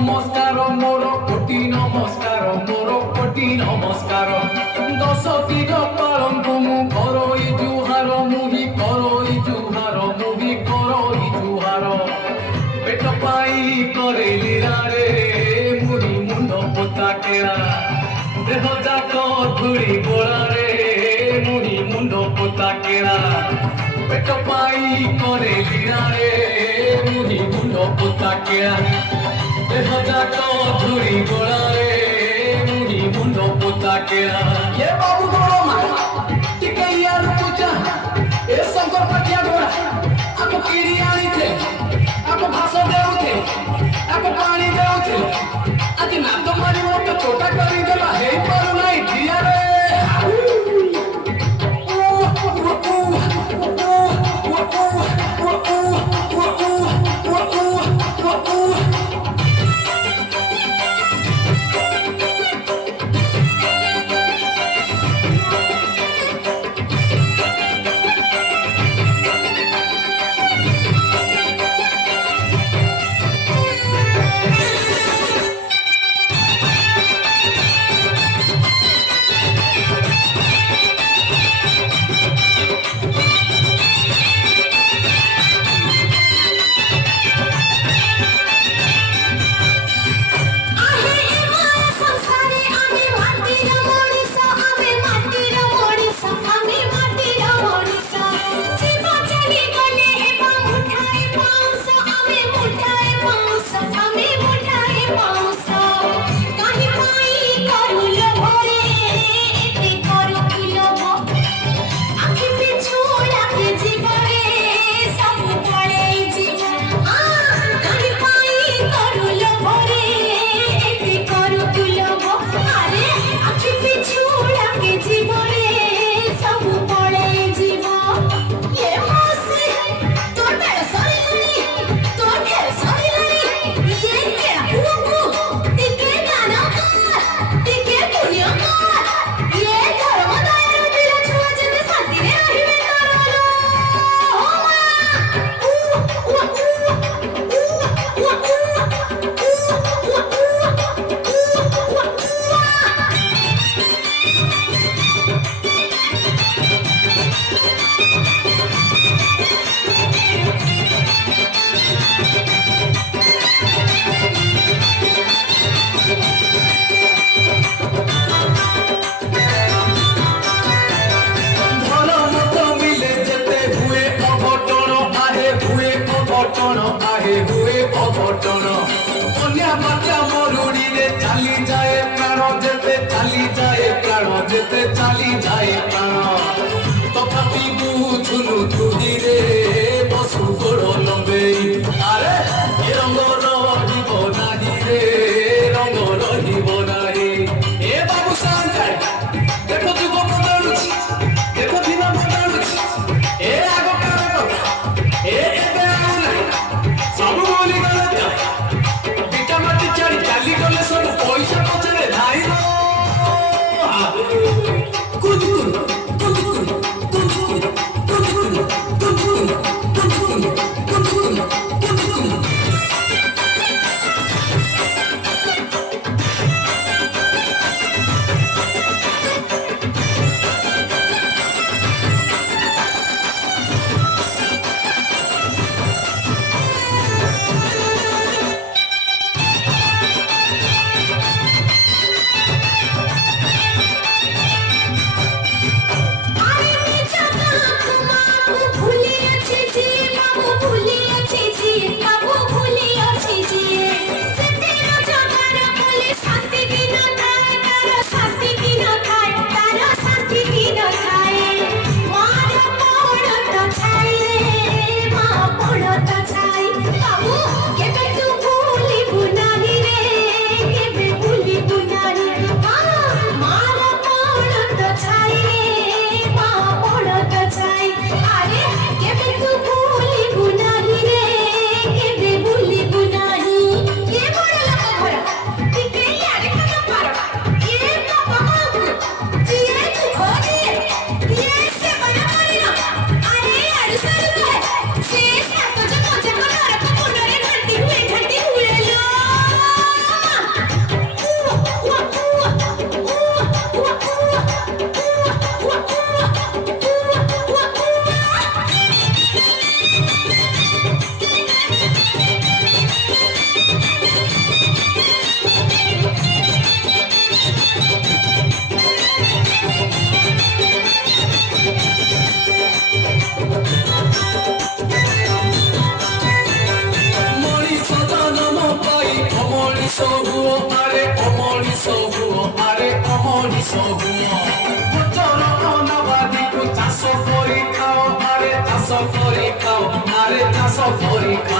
নমস্কার মোর কোটি নমস্কার মোর কোটি নমস্কার দশটির পালঙ্ক মু করই জুহার মুহি করই জুহার মুহি করই জুহার পেট পাই করে লীলারে মুড়ি মুন্ড পোতা কেড়া দেহ যাক ধুড়ি গোড়ারে মুড়ি মুন্ড পোতা কেড়া পেট পাই করে লীলারে মুড়ি মুন্ড পোতা কেড়া দেহ যাক ধুড়ি গোড়ারে মুড়ি মুন্ড পোতা কেড়া ये बाबू गोड़ो मार टिके यार पूछा ए शंकर पटिया गोड़ा आपको कीड़ी आनी थे आपको भाषा देऊ थे आपको पानी देऊ थे आज ना तो मारी वो तो छोटा करी देला हे पर नहीं दिया रे আহে হুয়ে অঘটন বন্যা বাচ্চা মরুড়িরে চালি যায় প্রাণ যেতে চালি যায় প্রাণ যেতে চালি যায় প্রাণ তথাপি বুঝুনু তুহিরে বসু গোড় লম্বেই আরে এ রঙ রহিব নাহি রে রঙ রহিব নাহি এ বাবু সান্তাই দেখো যুগ বদলুছি দেখো দিন বদলুছি এ আগকার কথা এ ଏବେ ଆଉ ନାହିଁ ସବୁ ଭୁଲିଗଲେ ପିଟା ମାଟି ଛାଡ଼ି ଚାଲିଗଲେ ସବୁ ପଇସା ପଛରେ ଧାଇବ କୁଦୁ କୁଦୁ ଧରି